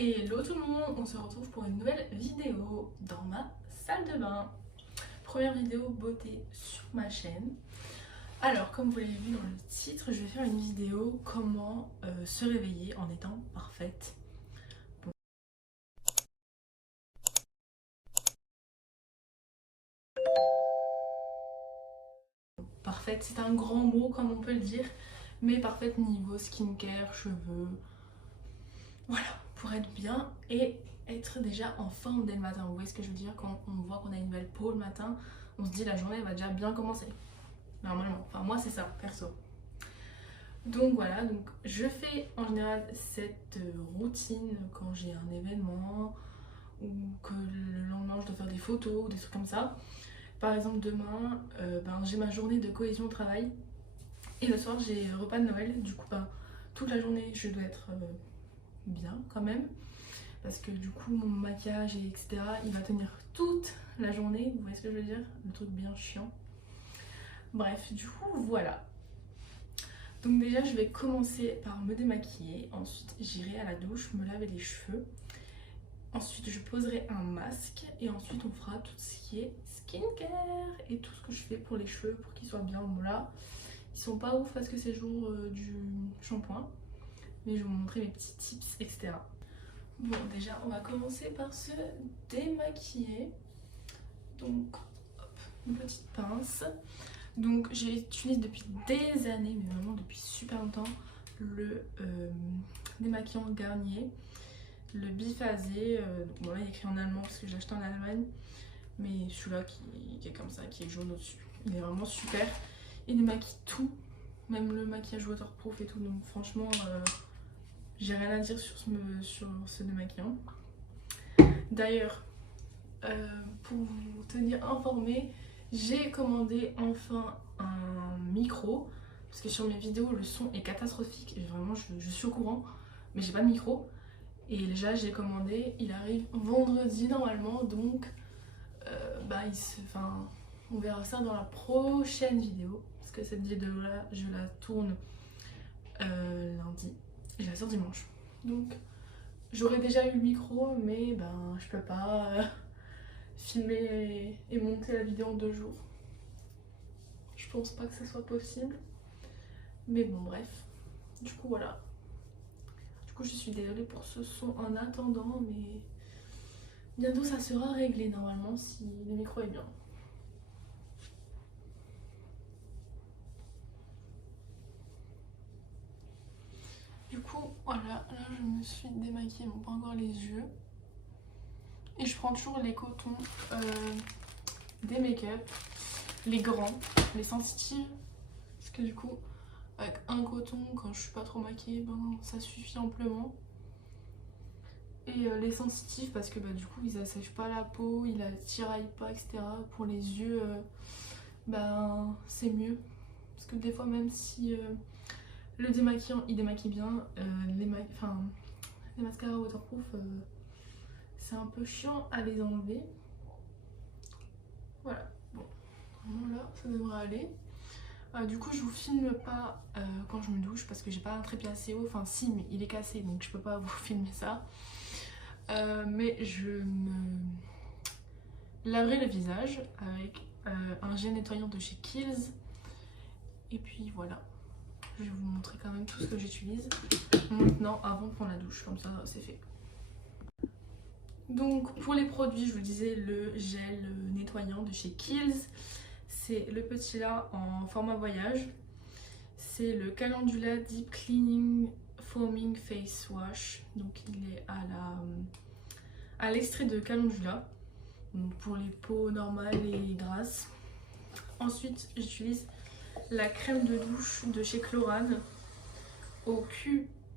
Hello tout le monde, on se retrouve pour une nouvelle vidéo dans ma salle de bain. Première vidéo beauté sur ma chaîne. Alors comme vous l'avez vu dans le titre, je vais faire une vidéo comment se réveiller en étant parfaite. Bon. Parfaite, c'est un grand mot comme on peut le dire, mais parfaite niveau skincare, cheveux, voilà, pour être bien et être déjà en forme dès le matin. Vous voyez ce que je veux dire? Quand on voit qu'on a une belle peau le matin, on se dit la journée va déjà bien commencer. Normalement, enfin moi c'est ça, perso. Donc voilà, donc je fais en général cette routine quand j'ai un événement ou que le lendemain je dois faire des photos ou des trucs comme ça. Par exemple demain, j'ai ma journée de cohésion au travail et le soir j'ai repas de Noël. Du coup, toute la journée je dois être bien quand même parce que du coup mon maquillage et etc. il va tenir toute la journée. Vous voyez ce que je veux dire? Le truc bien chiant. Bref, du coup voilà. Donc déjà je vais commencer par me démaquiller, ensuite j'irai à la douche, me laver les cheveux, ensuite je poserai un masque et ensuite on fera tout ce qui est skincare et tout ce que je fais pour les cheveux pour qu'ils soient bien. Bon là, ils sont pas ouf parce que c'est le jour du shampoing, mais je vais vous montrer mes petits tips etc. Bon déjà on va commencer par se démaquiller, donc hop, une petite pince. Donc j'utilise depuis des années, mais vraiment depuis super longtemps, le démaquillant Garnier, le biphasé. Bon là il est écrit en allemand parce que je l'ai acheté en Allemagne, mais celui-là qui est comme ça, qui est jaune au-dessus. Il est vraiment super. Il démaquille tout, même le maquillage waterproof et tout. Donc franchement, j'ai rien à dire sur ce démaquillant. D'ailleurs, pour vous tenir informé, j'ai commandé enfin un micro parce que sur mes vidéos le son est catastrophique et vraiment je suis au courant mais j'ai pas de micro et déjà j'ai commandé, il arrive vendredi normalement donc on verra ça dans la prochaine vidéo parce que cette vidéo là je la tourne lundi et je la sors dimanche donc j'aurais déjà eu le micro mais je peux pas filmer et monter la vidéo en 2 jours. Je pense pas que ça soit possible. Mais bon, bref. Du coup, voilà. Du coup, je suis désolée pour ce son en attendant, mais bientôt ça sera réglé normalement si le micro est bien. Du coup, voilà, là je me suis démaquillée, bon pas encore les yeux. Et je prends toujours les cotons des make-up, les grands, les sensitifs. Parce que du coup, avec un coton, quand je suis pas trop maquillée, ça suffit amplement. Et les sensitifs parce que du coup ils assèchent pas la peau, ils la tiraillent pas etc. Pour les yeux c'est mieux. Parce que des fois même si le démaquillant il démaquille bien, les mascaras waterproof c'est un peu chiant à les enlever. Voilà, bon, vraiment là ça devrait aller. Du coup je vous filme pas quand je me douche parce que j'ai pas un trépied assez haut, enfin si mais il est cassé donc je peux pas vous filmer ça. Mais je me laverai le visage avec un gel nettoyant de chez Kiehl's. Et puis voilà, je vais vous montrer quand même tout ce que j'utilise maintenant avant de prendre la douche, comme ça c'est fait. Donc pour les produits, je vous disais le gel nettoyant de chez Kiehl's. C'est le petit là en format voyage. C'est le Calendula Deep Cleaning Foaming Face Wash. Donc il est à l'extrait de calendula. Donc pour les peaux normales et grasses. Ensuite j'utilise la crème de douche de chez Chlorane au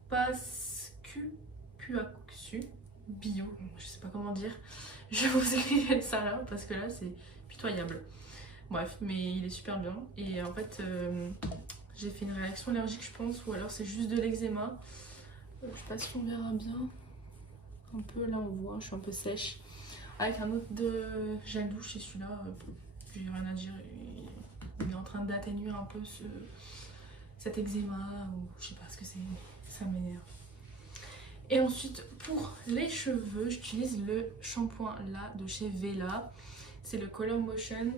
Cuaxu bio, je sais pas comment dire. Je vais vous écrire ça là parce que là c'est pitoyable. Bref, mais il est super bien. Et en fait j'ai fait une réaction allergique je pense, ou alors c'est juste de l'eczéma. Je sais pas si on verra bien. Un peu là on voit, je suis un peu sèche. Avec un autre de gel douche et celui-là, j'ai rien à dire. Il est en train d'atténuer un peu cet eczéma ou je sais pas ce que c'est, ça m'énerve. Et ensuite pour les cheveux, j'utilise le shampoing là de chez Vela. C'est le Color Motion.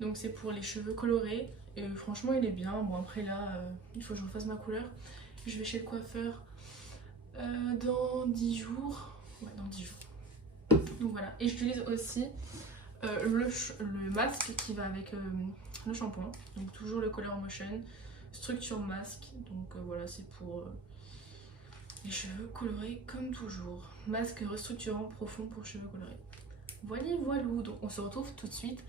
Donc c'est pour les cheveux colorés. Et franchement il est bien. Bon après là, il faut que je refasse ma couleur. Je vais chez le coiffeur dans 10 jours. Ouais, dans 10 jours. Donc voilà. Et j'utilise aussi le masque qui va avec le shampoing. Donc toujours le Color Motion. Structure masque. Donc voilà, c'est pour les cheveux colorés comme toujours. Masque restructurant profond pour cheveux colorés. Voilà, voilou. Donc on se retrouve tout de suite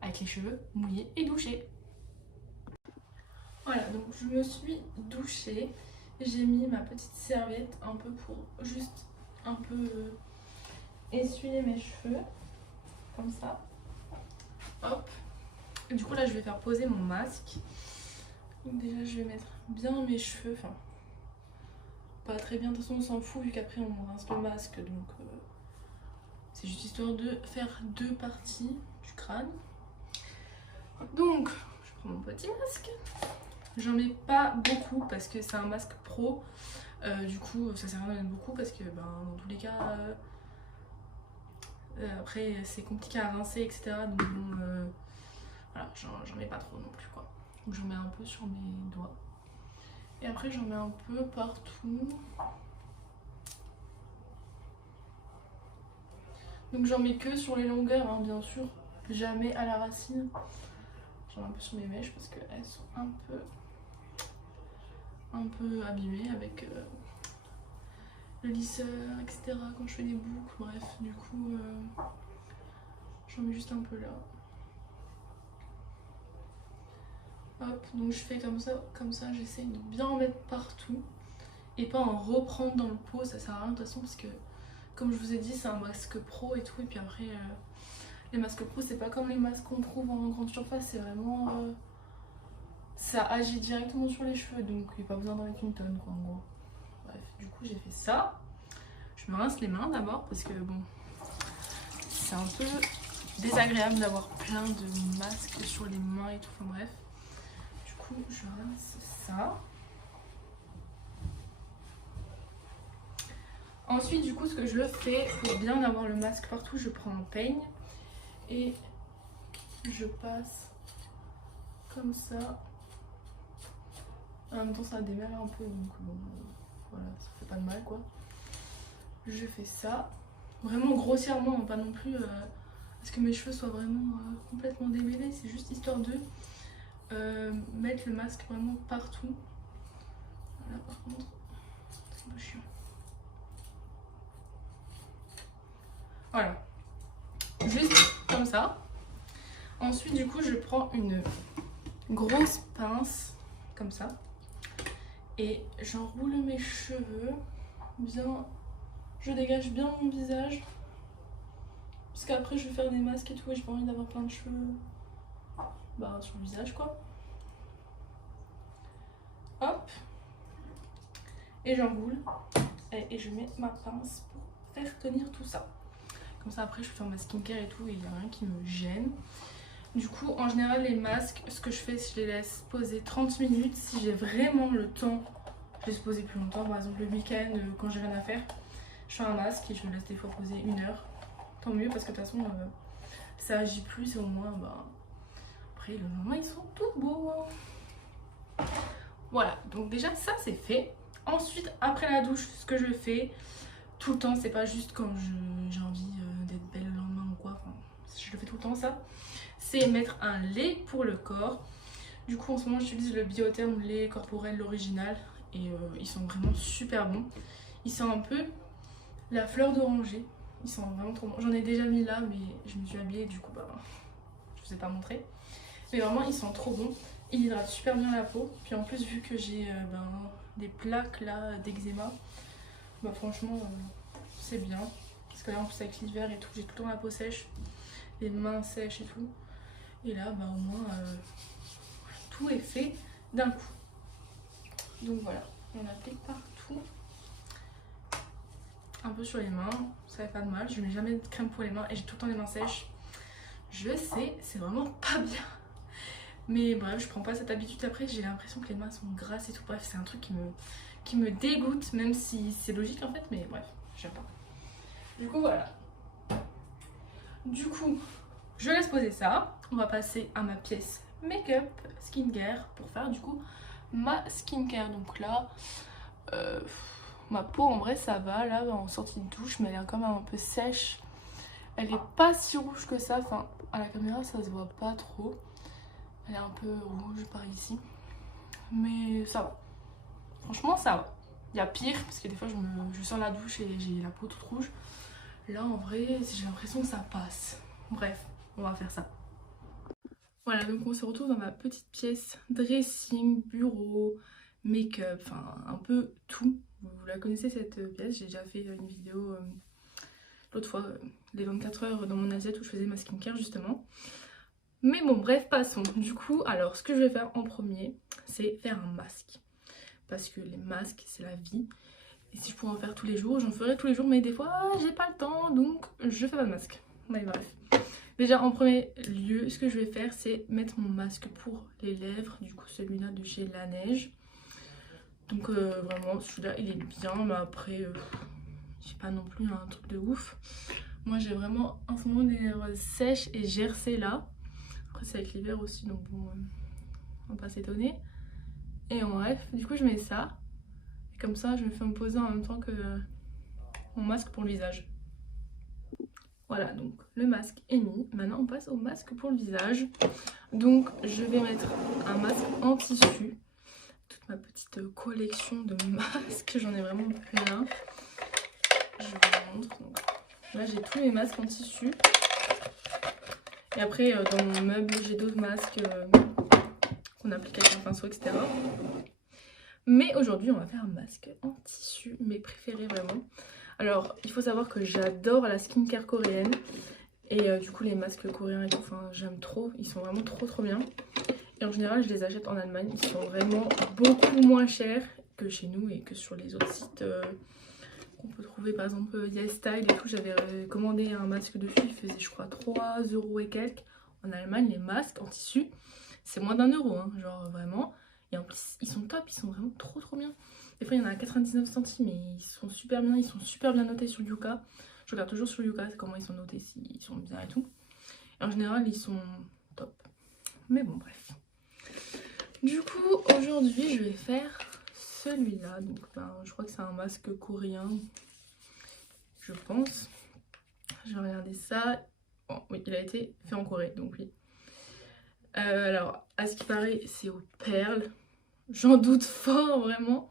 avec les cheveux mouillés et douchés. Voilà, donc je me suis douchée. J'ai mis ma petite serviette un peu pour juste un peu essuyer mes cheveux. Comme ça. Hop. Et du coup là je vais faire poser mon masque. Donc déjà je vais mettre bien mes cheveux. Enfin, pas très bien, de toute façon on s'en fout vu qu'après on rince le masque. Donc c'est juste histoire de faire 2 parties du crâne. Donc je prends mon petit masque. J'en mets pas beaucoup parce que c'est un masque pro. Du coup ça sert à rien d'en mettre beaucoup parce que dans tous les cas après c'est compliqué à rincer, etc. Donc bon voilà, j'en mets pas trop non plus quoi. Donc j'en mets un peu sur mes doigts. Et après j'en mets un peu partout. Donc j'en mets que sur les longueurs hein, bien sûr. Jamais à la racine. J'en mets un peu sur mes mèches parce qu'elles sont un peu abîmées avec le lisseur, etc. Quand je fais des boucles, bref, du coup j'en mets juste un peu là. Hop, donc je fais comme ça, j'essaye de bien en mettre partout et pas en reprendre dans le pot, ça sert à rien de toute façon parce que comme je vous ai dit c'est un masque pro et tout, et puis après les masques pro c'est pas comme les masques qu'on trouve en grande surface, c'est vraiment ça agit directement sur les cheveux, donc il n'y a pas besoin d'en mettre une tonne quoi en gros. Bref, du coup j'ai fait ça. Je me rince les mains d'abord parce que bon, c'est un peu désagréable d'avoir plein de masques sur les mains et tout, enfin bref. Du coup je rince ça. Ensuite du coup ce que je fais pour bien avoir le masque partout, je prends un peigne et je passe comme ça. En même temps ça démêle un peu donc bon, voilà, ça fait pas de mal quoi. Je fais ça vraiment grossièrement, pas non plus parce que mes cheveux soient vraiment complètement démêlés, c'est juste histoire de mettre le masque vraiment partout. Là par contre c'est un peu chiant. Voilà, juste comme ça. Ensuite du coup je prends une grosse pince comme ça et j'enroule mes cheveux bien. Je dégage bien mon visage parce qu'après je vais faire des masques et tout et j'ai pas envie d'avoir plein de cheveux sur le visage quoi. Hop, et j'enroule et je mets ma pince pour faire tenir tout ça. Comme ça après je peux faire ma skincare et tout et il n'y a rien qui me gêne. Du coup en général les masques, ce que je fais c'est que je les laisse poser 30 minutes. Si j'ai vraiment le temps, je laisse poser plus longtemps. Par exemple le week-end quand j'ai rien à faire, je fais un masque et je me laisse des fois poser 1 heure. Tant mieux parce que de toute façon ça agit plus et au moins après le lendemain ils sont tout beaux. Voilà, donc déjà ça c'est fait. Ensuite après la douche, ce que je fais tout le temps, c'est pas juste quand j'ai envie d'être belle le lendemain ou quoi, enfin, je le fais tout le temps ça, c'est mettre un lait pour le corps. Du coup en ce moment j'utilise le Biotherm lait corporel, l'original, et ils sont vraiment super bons. Ils sont un peu la fleur d'oranger, ils sont vraiment trop bons. J'en ai déjà mis là mais je me suis habillée du coup je vous ai pas montré. Mais vraiment ils sont trop bons, ils hydratent super bien la peau. Puis en plus vu que j'ai des plaques là d'eczéma, franchement c'est bien. Parce que là en plus avec l'hiver et tout, j'ai tout le temps la peau sèche, les mains sèches et tout. Et là au moins tout est fait d'un coup. Donc voilà, on applique partout. Un peu sur les mains, ça fait pas de mal. Je mets jamais de crème pour les mains et j'ai tout le temps les mains sèches. Je sais, c'est vraiment pas bien. Mais bref, je prends pas cette habitude après, j'ai l'impression que les mains sont grasses et tout. Bref, c'est un truc qui qui me dégoûte, même si c'est logique en fait, mais bref, j'aime pas. Du coup voilà. Du coup, je laisse poser ça. On va passer à ma pièce make-up, skincare, pour faire du coup ma skincare. Donc là, ma peau en vrai ça va, là en sortie de douche, mais elle est quand même un peu sèche. Elle est pas si rouge que ça, enfin à la caméra ça se voit pas trop. Elle est un peu rouge par ici, mais ça va. Franchement ça va. Il y a pire, parce que des fois je sors la douche et j'ai la peau toute rouge. Là en vrai j'ai l'impression que ça passe. Bref, on va faire ça. Voilà, donc on se retrouve dans ma petite pièce dressing, bureau, make-up, enfin un peu tout. Vous la connaissez cette pièce, j'ai déjà fait une vidéo l'autre fois, les 24 heures dans mon assiette où je faisais ma skincare justement. Mais bon, bref, passons. Du coup, alors ce que je vais faire en premier, c'est faire un masque. Parce que les masques, c'est la vie. Et si je pouvais en faire tous les jours, j'en ferais tous les jours, mais des fois, j'ai pas le temps, donc je fais pas de masque. Mais bref. Déjà, en premier lieu, ce que je vais faire, c'est mettre mon masque pour les lèvres. Du coup, celui-là de chez La Neige. Donc vraiment, celui-là, il est bien, mais après, j'ai pas non plus un truc de ouf. Moi, j'ai vraiment en ce moment les lèvres sèches et gercées là. Après, c'est avec l'hiver aussi, donc bon, on va pas s'étonner. Et en bref, du coup, je mets ça. Et comme ça, je me fais me poser en même temps que mon masque pour le visage. Voilà, donc le masque est mis. Maintenant, on passe au masque pour le visage. Donc, je vais mettre un masque en tissu. Toute ma petite collection de masques, j'en ai vraiment plein. Je vous montre. Donc, là, j'ai tous mes masques en tissu. Et après, dans mon meuble, j'ai d'autres masques qu'on applique avec un pinceau, etc. Mais aujourd'hui, on va faire un masque en tissu, mes préférés vraiment. Alors, il faut savoir que j'adore la skincare coréenne. Et du coup, les masques coréens et tout, enfin, j'aime trop. Ils sont vraiment trop bien. Et en général, je les achète en Allemagne. Ils sont vraiment beaucoup moins chers que chez nous et que sur les autres sites qu'on peut trouver. Par exemple, YesStyle et tout. J'avais commandé un masque dessus. Il faisait, je crois, 3 € et quelques. En Allemagne, les masques en tissu, c'est moins d'1 €. Hein, genre vraiment. Et en plus, ils sont top. Ils sont vraiment trop bien. Des fois, il y en a à 99 centimes. Mais ils sont super bien. Ils sont super bien notés sur Yuka. Je regarde toujours sur Yuka comment ils sont notés, s'ils sont bien et tout. Et en général, ils sont top. Mais bon, bref. Du coup, aujourd'hui, je vais faire celui-là. Donc, je crois que c'est un masque coréen. Je pense. Je vais regarder ça. Bon, oui, il a été fait en Corée, donc oui. Alors, à ce qui paraît, c'est aux perles. J'en doute fort, vraiment.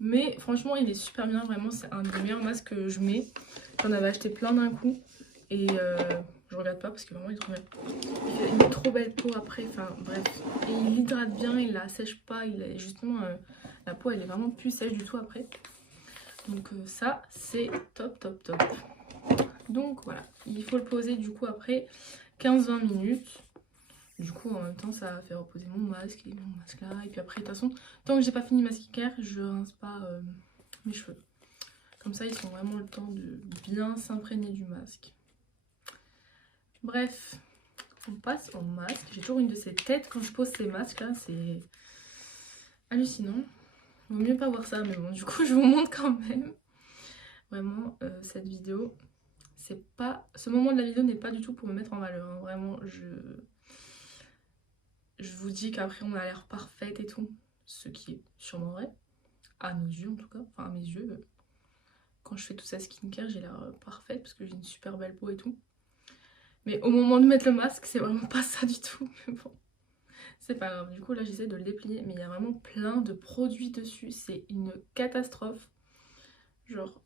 Mais franchement, il est super bien. Vraiment, c'est un des meilleurs masques que je mets. J'en avais acheté plein d'un coup. Et je regarde pas parce que vraiment, il est trop bien. Il fait une trop belle peau après. Enfin, bref. Et il hydrate bien, il la sèche pas. Il est justement, la peau, elle est vraiment plus sèche du tout après. Donc ça, c'est top. Donc voilà. Il faut le poser du coup après 15-20 minutes. Du coup, en même temps, ça va faire reposer mon masque et mon masque là. Et puis après, de toute façon, tant que j'ai pas fini ma skincare, je rince pas mes cheveux. Comme ça, ils ont vraiment le temps de bien s'imprégner du masque. Bref, on passe au masque. J'ai toujours une de ces têtes quand je pose ces masques là. C'est hallucinant. Vaut mieux pas voir ça, mais bon, du coup, je vous montre quand même. Vraiment, cette vidéo, c'est pas... Ce moment de la vidéo n'est pas du tout pour me mettre en valeur. Hein. Vraiment, je vous dis qu'après on a l'air parfaite et tout, ce qui est sûrement vrai, à nos yeux en tout cas, enfin à mes yeux. Quand je fais tout ça skincare, j'ai l'air parfaite parce que j'ai une super belle peau et tout. Mais au moment de mettre le masque, c'est vraiment pas ça du tout. Mais bon, c'est pas grave. Du coup là j'essaie de le déplier, mais il y a vraiment plein de produits dessus. C'est une catastrophe. Genre,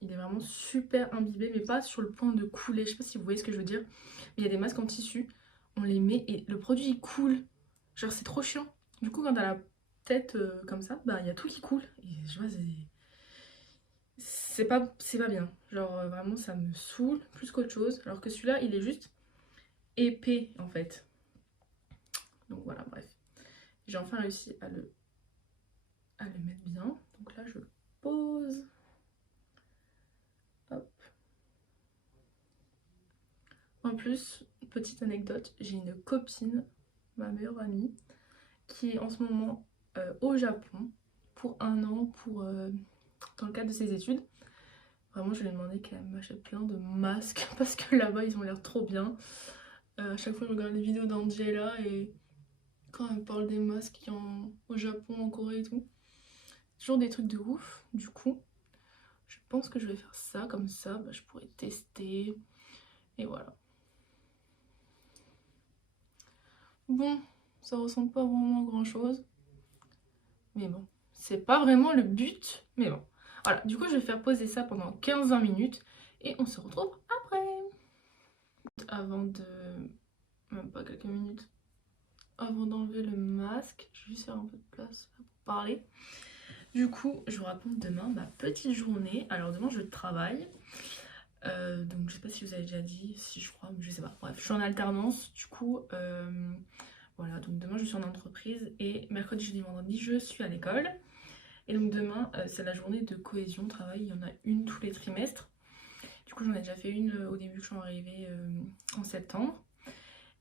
il est vraiment super imbibé, mais pas sur le point de couler. Je sais pas si vous voyez ce que je veux dire. Mais il y a des masques en tissu, on les met et le produit il coule. Genre c'est trop chiant. Du coup quand t'as la tête comme ça, bah il y a tout qui coule. Et je vois, c'est pas bien. Genre vraiment ça me saoule plus qu'autre chose. Alors que celui-là il est juste épais en fait. Donc voilà, bref. J'ai enfin réussi à le mettre bien. Donc là je pose. Hop. En plus, petite anecdote, j'ai une copine, ma meilleure amie, qui est en ce moment au Japon pour 1 an dans le cadre de ses études. Vraiment, je lui ai demandé qu'elle m'achète plein de masques parce que là-bas, ils ont l'air trop bien. À chaque fois, je regarde les vidéos d'Angela et quand elle parle des masques qu'il y a au Japon, en Corée et tout, toujours des trucs de ouf. Du coup, je pense que je vais faire ça, comme ça, bah, je pourrais tester. Et voilà. Bon, ça ressemble pas vraiment à grand chose. Mais bon, c'est pas vraiment le but. Mais bon. Voilà, du coup, je vais faire poser ça pendant 15-20 minutes. Et on se retrouve après. Avant de... Même pas quelques minutes. Avant d'enlever le masque, je vais juste faire un peu de place là, pour parler. Du coup, je vous raconte demain ma petite journée. Alors demain, je travaille. Donc je sais pas si vous avez déjà dit, si je crois, mais je sais pas. Bref, je suis en alternance. Du coup, voilà. Donc demain, je suis en entreprise. Et mercredi, jeudi, vendredi, je suis à l'école. Et donc demain, c'est la journée de cohésion travail. Il y en a une tous les trimestres. Du coup, j'en ai déjà fait une au début que je suis arrivée en septembre.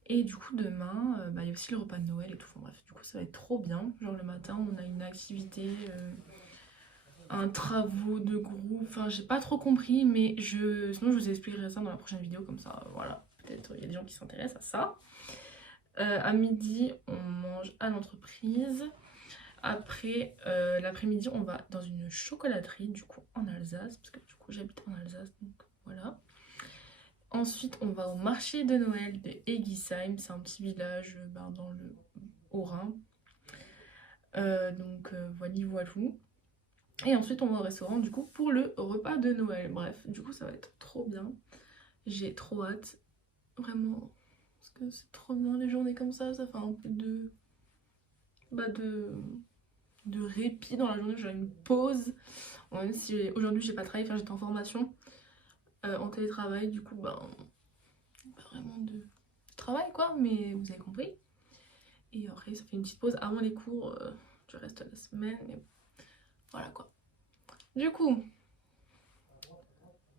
Et du coup demain, il y a aussi le repas de Noël et tout, enfin, bref, du coup ça va être trop bien. Genre le matin on a une activité, un travaux de groupe, enfin j'ai pas trop compris mais sinon je vous expliquerai ça dans la prochaine vidéo comme ça, voilà. Peut-être il y a des gens qui s'intéressent à ça. À midi on mange à l'entreprise. Après l'après-midi on va dans une chocolaterie du coup en Alsace, parce que du coup j'habite en Alsace donc voilà. Ensuite, on va au marché de Noël de Egisheim. C'est un petit village dans le Haut-Rhin. Voilà, voilou. Et ensuite, on va au restaurant du coup pour le repas de Noël. Bref, du coup, ça va être trop bien. J'ai trop hâte. Vraiment. Parce que c'est trop bien les journées comme ça. Ça fait un peu de répit dans la journée. J'ai une pause. Même si aujourd'hui, j'ai pas travaillé, enfin, j'étais en formation. En télétravail, du coup, pas vraiment de travail quoi, mais vous avez compris. Et après ça fait une petite pause avant les cours du reste de la semaine, mais voilà quoi. Du coup,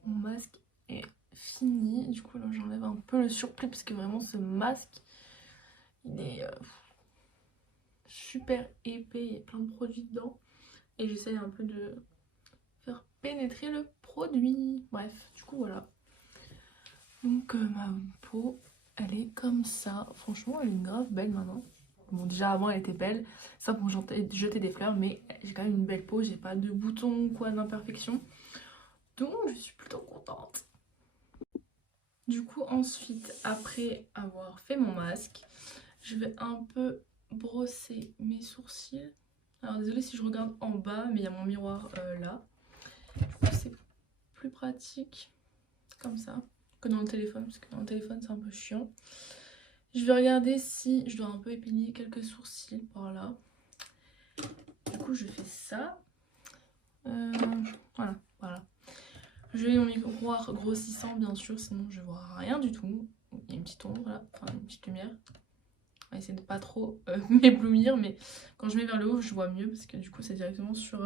mon masque est fini, du coup là j'enlève un peu le surplis parce que vraiment ce masque, il est super épais, il y a plein de produits dedans. Et j'essaye un peu de faire pénétrer le produit. Bref, du coup voilà. Donc ma peau, elle est comme ça. Franchement, elle est grave belle maintenant. Bon, déjà avant elle était belle, ça pour jeter des fleurs, mais j'ai quand même une belle peau, j'ai pas de boutons ou quoi, d'imperfection. Donc je suis plutôt contente. Du coup, ensuite, après avoir fait mon masque, je vais un peu brosser mes sourcils. Alors désolée si je regarde en bas, mais il y a mon miroir là. C'est plus pratique comme ça que dans le téléphone, parce que dans le téléphone c'est un peu chiant. Je vais regarder si je dois un peu épiler quelques sourcils par là. Du coup je fais ça. Voilà. Je vais mon miroir grossissant bien sûr, sinon je vois rien du tout. Il y a une petite ombre là, enfin une petite lumière. On va essayer de pas trop m'éblouir, mais quand je mets vers le haut je vois mieux parce que du coup c'est directement sur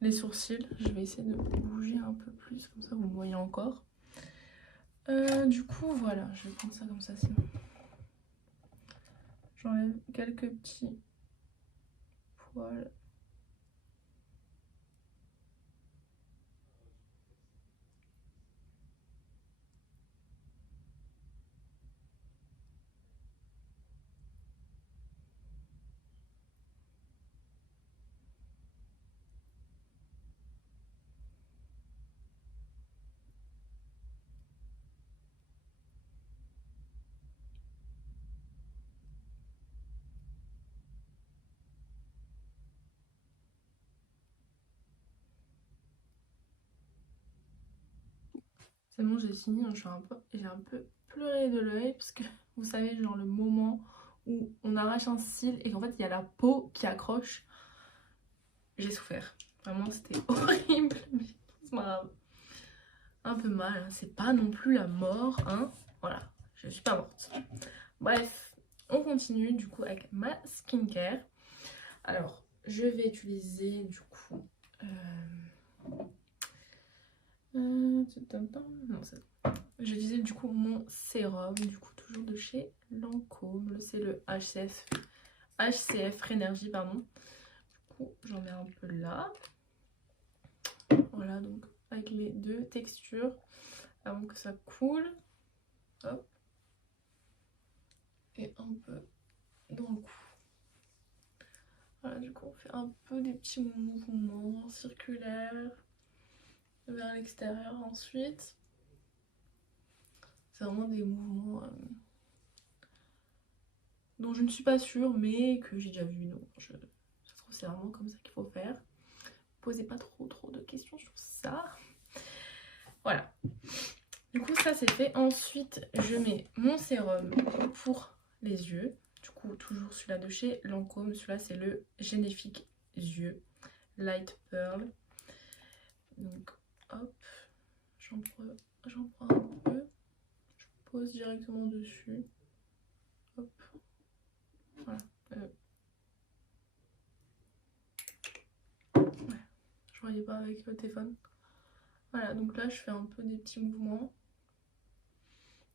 les sourcils. Je vais essayer de bouger un peu plus, comme ça vous me voyez encore. Du coup voilà, je vais prendre ça comme ça sinon. J'enlève quelques petits poils. C'est bon, j'ai fini, donc j'ai un peu pleuré de l'œil parce que vous savez, genre le moment où on arrache un cil et qu'en fait il y a la peau qui accroche. J'ai souffert. Vraiment, c'était horrible, mais c'est pas grave. Un peu mal, hein. C'est pas non plus la mort, hein. Voilà, je suis pas morte. Bref, on continue du coup avec ma skincare. Alors, je vais utiliser du coup... Non, je vais utiliser du coup mon sérum, du coup toujours de chez Lancôme. C'est le HCF Rénergie, pardon. Du coup j'en mets un peu là. Voilà, donc avec les deux textures avant que ça coule. Hop. Et un peu dans le cou. Voilà, du coup on fait un peu des petits mouvements circulaires vers l'extérieur ensuite. C'est vraiment des mouvements dont je ne suis pas sûre mais que j'ai déjà vu. Donc je trouve que c'est vraiment comme ça qu'il faut faire. Posez pas trop de questions sur ça. Voilà. Du coup ça c'est fait. Ensuite je mets mon sérum pour les yeux. Du coup toujours celui-là de chez Lancôme. Celui-là c'est le Génifique Yeux Light Pearl. Donc hop, j'en prends un peu. Je pose directement dessus. Hop. Voilà. Ouais. Je voyais pas avec le téléphone. Voilà, donc là je fais un peu des petits mouvements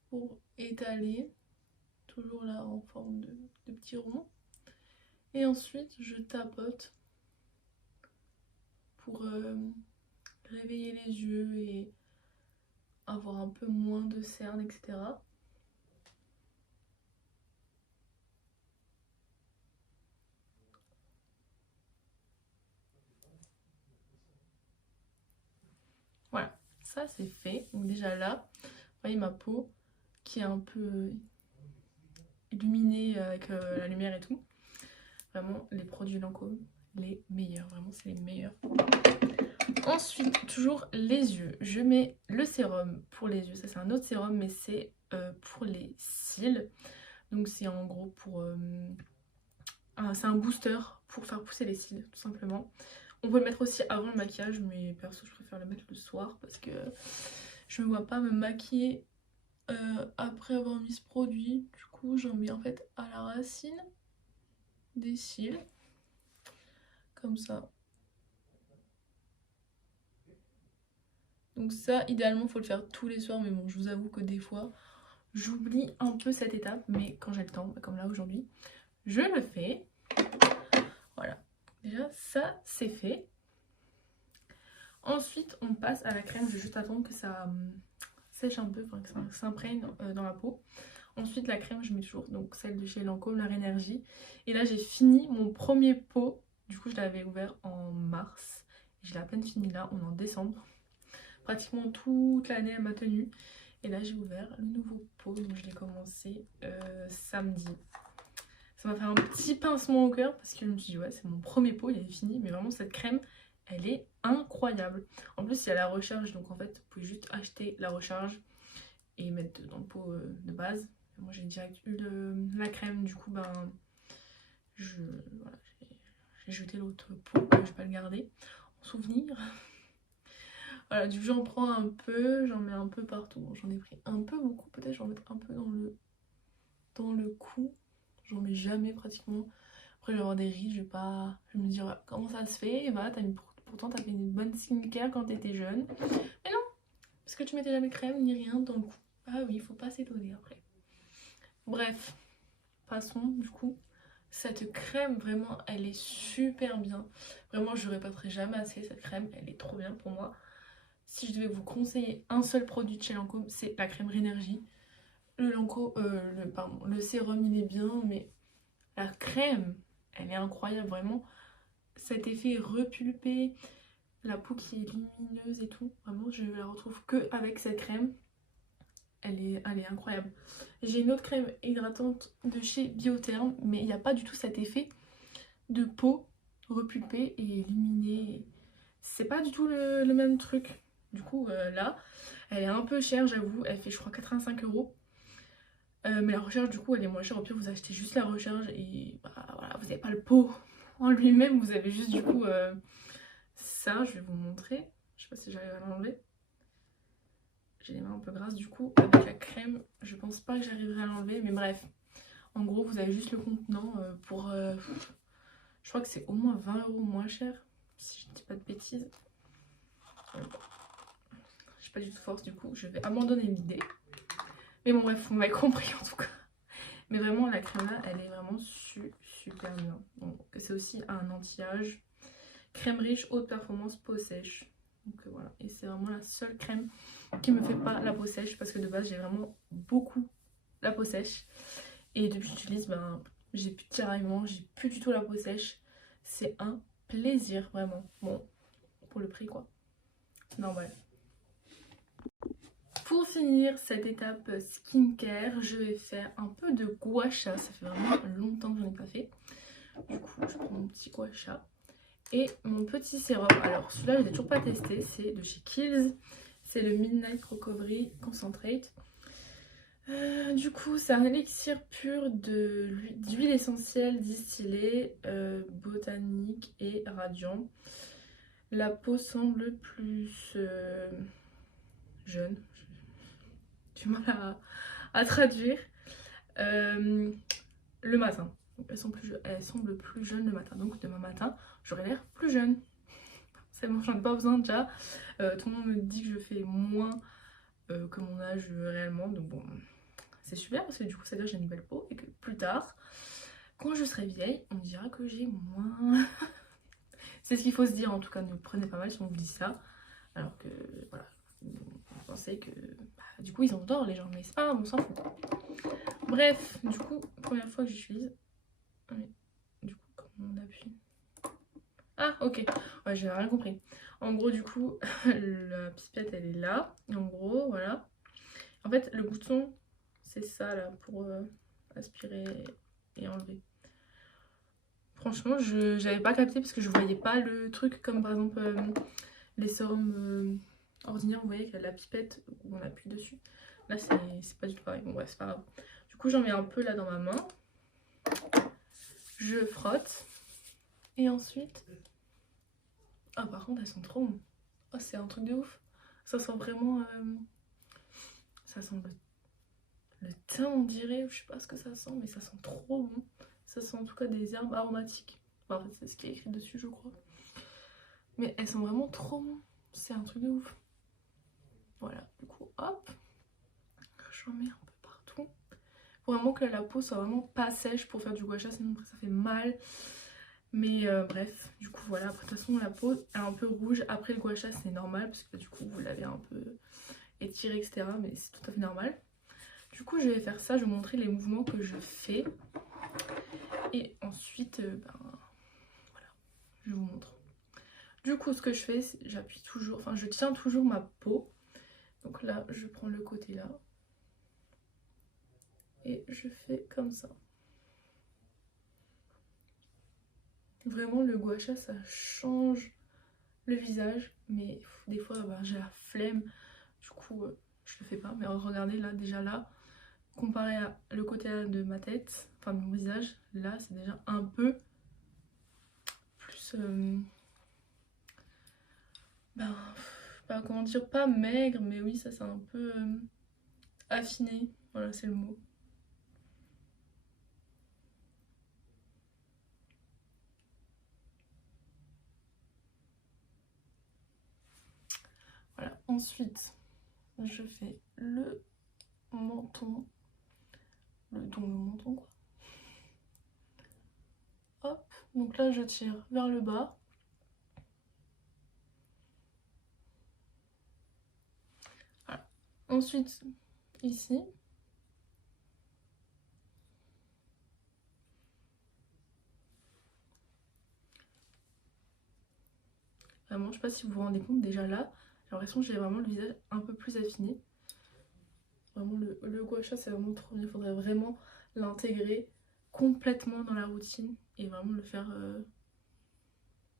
pour étaler, toujours là en forme de petits ronds. Et ensuite je tapote pour réveiller les yeux et avoir un peu moins de cernes, etc. Voilà, ça c'est fait. Donc déjà là, vous voyez ma peau qui est un peu illuminée avec la lumière et tout. Vraiment, les produits Lancôme, les meilleurs. Vraiment, c'est les meilleurs. Ensuite, toujours les yeux. Je mets le sérum pour les yeux. Ça, c'est un autre sérum, mais c'est pour les cils. Donc, c'est en gros pour... c'est un booster pour faire pousser les cils, tout simplement. On peut le mettre aussi avant le maquillage, mais perso, je préfère le mettre le soir parce que je me vois pas me maquiller après avoir mis ce produit. Du coup, j'en mets en fait à la racine des cils. Comme ça. Donc ça, idéalement, il faut le faire tous les soirs. Mais bon, je vous avoue que des fois, j'oublie un peu cette étape. Mais quand j'ai le temps, comme là aujourd'hui, je le fais. Voilà. Déjà, ça, c'est fait. Ensuite, on passe à la crème. Je vais juste attendre que ça sèche un peu, enfin que ça s'imprègne dans la peau. Ensuite, la crème, je mets toujours donc celle de chez Lancôme, la Rénergie. Et là, j'ai fini mon premier pot. Du coup, je l'avais ouvert en mars. Je l'ai à peine fini là, on est en décembre. Pratiquement toute l'année elle m'a tenu. Et là, j'ai ouvert le nouveau pot. Donc, je l'ai commencé samedi. Ça m'a fait un petit pincement au cœur parce que je me suis dit, ouais, c'est mon premier pot, il est fini. Mais vraiment, cette crème, elle est incroyable. En plus, il y a la recharge. Donc, en fait, vous pouvez juste acheter la recharge et mettre dans le pot de base. Moi j'ai direct eu la crème, du coup ben voilà, j'ai jeté l'autre pot, je vais pas le garder en souvenir. Voilà, du coup j'en prends un peu, j'en mets un peu partout. Bon, j'en ai pris un peu beaucoup, peut-être j'en mettre un peu dans le cou. J'en mets jamais pratiquement. Après je vais avoir des rides, je vais me dire ouais, comment ça se fait. Et voilà, pourtant t'as fait une bonne skincare quand t'étais jeune. Mais non, parce que tu mettais jamais de crème ni rien dans le cou. Ah oui, il faut pas s'étonner après. Bref, passons du coup. Cette crème, vraiment, elle est super bien. Vraiment, je ne répéterai jamais assez cette crème. Elle est trop bien pour moi. Si je devais vous conseiller un seul produit de chez Lancôme, c'est la crème Rénergie. Le sérum, il est bien, mais la crème, elle est incroyable, vraiment. Cet effet repulpé, la peau qui est lumineuse et tout. Vraiment, je la retrouve que avec cette crème. Elle est incroyable. J'ai une autre crème hydratante de chez Biotherm, mais il n'y a pas du tout cet effet de peau repulpée et illuminée. C'est pas du tout le même truc. Du coup, là, elle est un peu chère, j'avoue. Elle fait, je crois, 85 €. Mais la recharge, du coup, elle est moins chère. Au pire, vous achetez juste la recharge et bah, voilà, vous n'avez pas le pot en lui-même. Vous avez juste, du coup, ça. Je vais vous montrer. Je sais pas si j'arrive à l'enlever. J'ai les mains un peu grasses du coup, avec la crème, je pense pas que j'arriverai à l'enlever, mais bref. En gros, vous avez juste le contenant pour... je crois que c'est au moins 20 € moins cher, si je ne dis pas de bêtises. J'ai pas du tout force du coup, je vais abandonner l'idée. Mais bon bref, vous m'avez compris en tout cas. Mais vraiment, la crème là, elle est vraiment super bien. Donc c'est aussi un anti-âge. crème riche haute performance peau sèche. Donc voilà, et c'est vraiment la seule crème qui me fait pas la peau sèche parce que de base j'ai vraiment beaucoup la peau sèche. Et depuis que j'utilise, ben, j'ai plus de tiraillements, j'ai plus du tout la peau sèche. C'est un plaisir vraiment. Bon, pour le prix quoi, normal. Pour finir cette étape skincare, je vais faire un peu de gua sha. Ça fait vraiment longtemps que je n'en ai pas fait. Du coup, je prends mon petit gua sha. Et mon petit sérum. Alors, celui-là, je ne l'ai toujours pas testé. C'est de chez Kiehl's. C'est le Midnight Recovery Concentrate. Du coup, c'est un élixir pur d'huile essentielle distillée, botanique et radiant. La peau semble plus jeune. J'ai du mal à traduire. Le matin. Elle semble plus jeune le matin. Donc demain matin, j'aurai l'air plus jeune. C'est bon, j'en ai pas besoin déjà. Tout le monde me dit que je fais moins que mon âge réellement. Donc bon, c'est super parce que du coup ça veut dire que j'ai une belle peau et que plus tard, quand je serai vieille, on me dira que j'ai moins. C'est ce qu'il faut se dire en tout cas. Ne prenez pas mal si on vous dit ça. Alors que voilà, vous pensez que du coup ils ont tort les gens, mais c'est pas grave, on s'en fout. Bref, du coup, première fois que j'utilise. Du coup, comment on appuie? Ah, ok. Ouais, j'ai rien compris. En gros, du coup, la pipette, elle est là. En gros, voilà. En fait, le bouton, c'est ça, là, pour aspirer et enlever. Franchement, j'avais pas capté parce que je voyais pas le truc comme, par exemple, les sérums ordinaires. Vous voyez qu'il y a la pipette où on appuie dessus. Là, c'est pas du tout pareil. Bon, ouais, c'est pas grave. Du coup, j'en mets un peu là dans ma main. Je frotte. Et ensuite... Ah, par contre, elles sont trop bonnes. Oh, c'est un truc de ouf. Ça sent vraiment... Ça sent le thym, on dirait. Je sais pas ce que ça sent, mais ça sent trop bon. Ça sent en tout cas des herbes aromatiques. Enfin, en fait, c'est ce qui est écrit dessus, je crois. Mais elles sont vraiment trop bonnes. C'est un truc de ouf. Voilà, du coup, hop. J'en mets un peu partout. Faut vraiment que la peau soit vraiment pas sèche pour faire du gua sha, sinon ça fait mal. Mais bref, du coup voilà, après de toute façon la peau est un peu rouge après le gua sha, c'est normal parce que du coup vous l'avez un peu étiré etc, mais c'est tout à fait normal. Du coup je vais faire ça, je vais vous montrer les mouvements que je fais et ensuite ben voilà, je vous montre. Du coup ce que je fais, j'appuie toujours, enfin je tiens toujours ma peau. Donc là je prends le côté là et je fais comme ça. Vraiment le gua sha ça change le visage, mais des fois bah, j'ai la flemme, du coup je le fais pas. Mais regardez là, déjà là, comparé à le côté de ma tête, enfin mon visage, là c'est déjà un peu plus ben, comment dire, pas maigre, mais oui ça c'est un peu affiné, voilà c'est le mot. Voilà, ensuite je fais le menton, le menton quoi. Hop, donc là je tire vers le bas. Voilà. Ensuite, ici. Vraiment, je sais pas si vous vous rendez compte, déjà là, j'ai l'impression que j'ai vraiment le visage un peu plus affiné. Vraiment, le gua sha, c'est vraiment trop bien. Il faudrait vraiment l'intégrer complètement dans la routine et vraiment le faire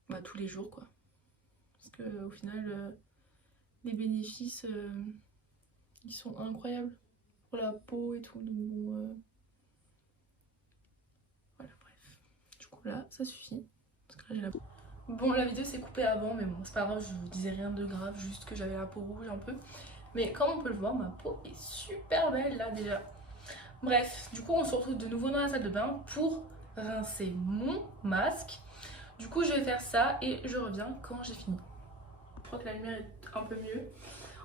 bah, tous les jours, quoi. Parce que au final, les bénéfices, ils sont incroyables pour la peau et tout. Donc bon, voilà, bref. Du coup là, ça suffit. Parce que là, j'ai la peau. Bon, la vidéo s'est coupée avant, mais bon, c'est pas grave, je vous disais rien de grave, juste que j'avais la peau rouge un peu. Mais comme on peut le voir, ma peau est super belle là déjà. Bref, du coup on se retrouve de nouveau dans la salle de bain pour rincer mon masque. Du coup je vais faire ça et je reviens quand j'ai fini. Je crois que la lumière est un peu mieux.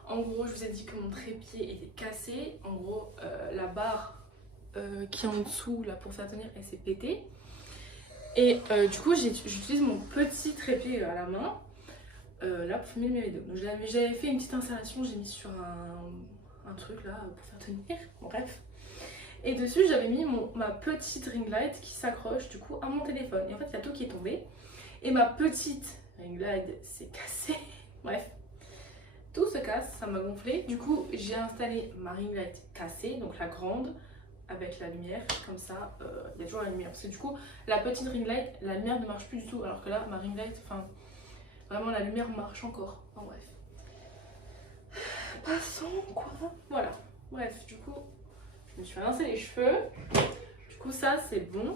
En gros je vous ai dit que mon trépied était cassé. En gros la barre qui est en dessous là pour faire tenir elle s'est pétée. Et du coup j'utilise mon petit trépied à la main là pour filmer mes vidéos. Donc j'avais fait une petite installation, j'ai mis sur un truc là pour faire tenir, bon, bref. Et dessus j'avais mis ma petite ring light qui s'accroche du coup à mon téléphone. Et en fait il y a tout qui est tombé. Et ma petite ring light s'est cassée. Bref. Tout se casse, ça m'a gonflé. Du coup j'ai installé ma ring light cassée, donc la grande, avec la lumière. Comme ça il y a toujours la lumière. Parce que du coup la petite ring light, la lumière ne marche plus du tout. Alors que là ma ring light, enfin vraiment la lumière marche encore. Enfin bref. Passons quoi. Voilà. Bref, du coup je me suis rincé les cheveux. Du coup ça c'est bon.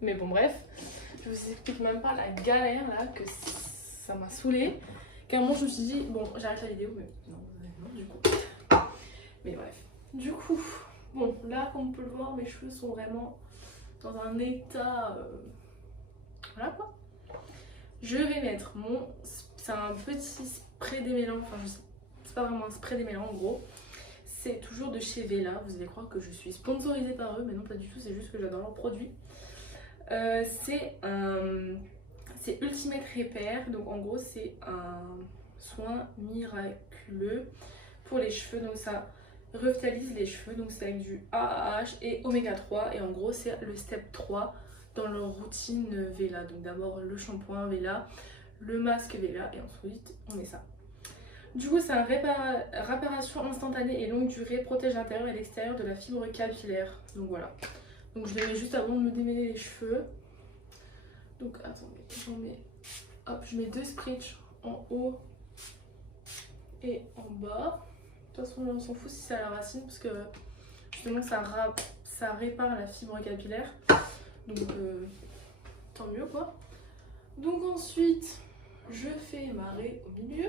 Mais bon bref, je vous explique même pas la galère là que ça m'a saoulée. Qu'à un moment je me suis dit bon j'arrête la vidéo mais non du coup. Mais bref. Du coup, bon là comme on peut le voir mes cheveux sont vraiment dans un état voilà quoi. Je vais mettre c'est un petit spray démêlant, enfin c'est pas vraiment un spray démêlant en gros. C'est toujours de chez Vela, vous allez croire que je suis sponsorisée par eux, mais non pas du tout, c'est juste que j'adore leurs produits. C'est Ultimate Repair, donc en gros c'est un soin miraculeux pour les cheveux, donc ça revitalise les cheveux, donc c'est avec du AAH et Oméga 3 et en gros c'est le step 3 dans leur routine Vela. Donc d'abord le shampoing Vela, le masque Vela et ensuite on met ça. Du coup c'est un réparation instantanée et longue durée, protège l'intérieur et l'extérieur de la fibre capillaire. Donc voilà. Donc je le mets juste avant de me démêler les cheveux. Donc attendez, j'en mets. Hop, je mets 2 spritz en haut et en bas. De toute façon on s'en fout si c'est à la racine parce que justement ça répare la fibre capillaire. Donc tant mieux quoi. Donc ensuite je fais ma raie au milieu.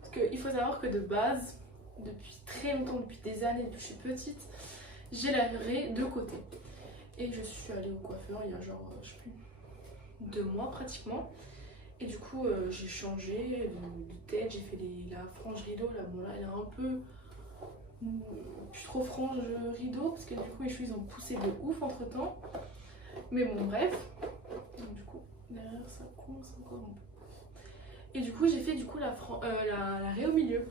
Parce qu'il faut savoir que de base, depuis très longtemps, depuis des années, depuis que je suis petite, j'ai la raie de côté. Et je suis allée au coiffeur il y a genre, je sais plus, 2 mois pratiquement. Et du coup j'ai changé de tête, j'ai fait la frange rideau. Là, bon là elle est un peu plus trop frange rideau parce que du coup les cheveux ils ont poussé de ouf entre temps. Mais bon bref. Donc du coup derrière ça coince encore un peu. Et du coup j'ai fait du coup la raie au milieu.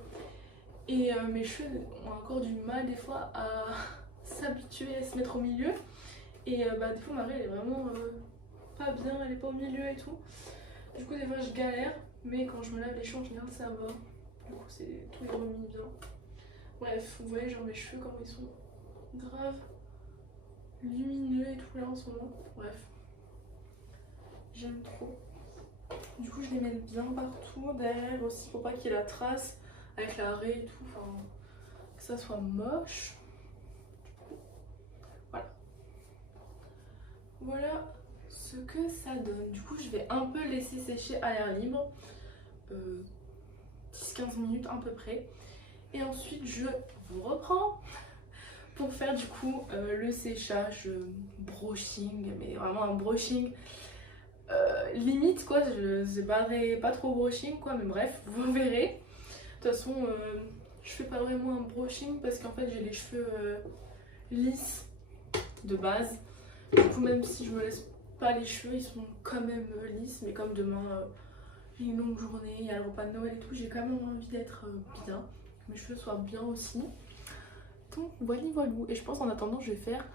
Et mes cheveux ont encore du mal des fois à s'habituer à se mettre au milieu. Et des fois ma raie elle est vraiment pas bien, elle est pas au milieu et tout. Du coup des fois je galère, mais quand je me lave les cheveux en général ça va. Du coup c'est tout est remis bien. Bref, vous voyez genre mes cheveux comme ils sont grave lumineux et tout là en ce moment. Bref, j'aime trop. Du coup je les mets bien partout, derrière aussi pour pas qu'il y ait la trace avec la raie et tout, enfin que ça soit moche. Du coup, voilà. Voilà ce que ça donne. Du coup je vais un peu laisser sécher à l'air libre, 10-15 minutes à peu près. Et ensuite je vous reprends pour faire du coup le séchage brushing, mais vraiment un brushing limite quoi, je barrerai pas trop brushing quoi, mais bref, vous verrez. De toute façon je fais pas vraiment un brushing parce qu'en fait j'ai les cheveux lisses de base. Du coup même si je me laisse pas les cheveux, ils sont quand même lisses, mais comme demain j'ai une longue journée, il y a le repas de Noël et tout, j'ai quand même envie d'être bien, que mes cheveux soient bien aussi. Donc voilà, voilou. Et je pense en attendant je vais faire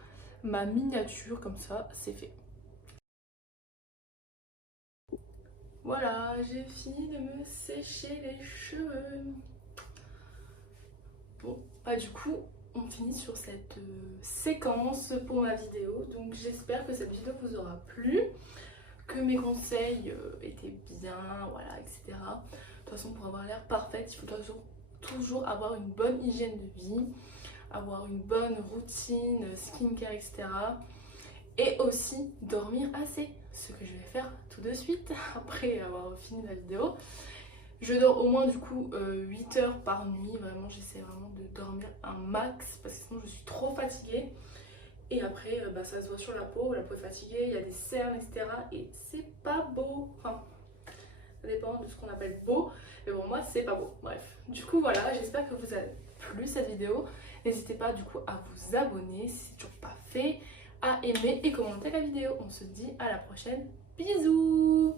ma miniature, comme ça c'est fait. Voilà, j'ai fini de me sécher les cheveux. Bon, du coup on finit sur cette séquence pour ma vidéo. Donc j'espère que cette vidéo vous aura plu, que mes conseils étaient bien, voilà, etc. De toute façon pour avoir l'air parfaite, il faut toujours avoir une bonne hygiène de vie, avoir une bonne routine, skincare, etc. Et aussi dormir assez, ce que je vais faire tout de suite après avoir fini la vidéo. Je dors au moins du coup 8 heures par nuit, vraiment j'essaie vraiment de dormir un max parce que sinon je suis trop fatiguée. Et après ça se voit sur la peau est fatiguée, il y a des cernes, etc. Et c'est pas beau, enfin ça dépend de ce qu'on appelle beau, mais pour moi c'est pas beau. Bref, du coup voilà, j'espère que vous avez plu cette vidéo. N'hésitez pas du coup à vous abonner si c'est toujours pas fait, à aimer et commenter la vidéo. On se dit à la prochaine. Bisous!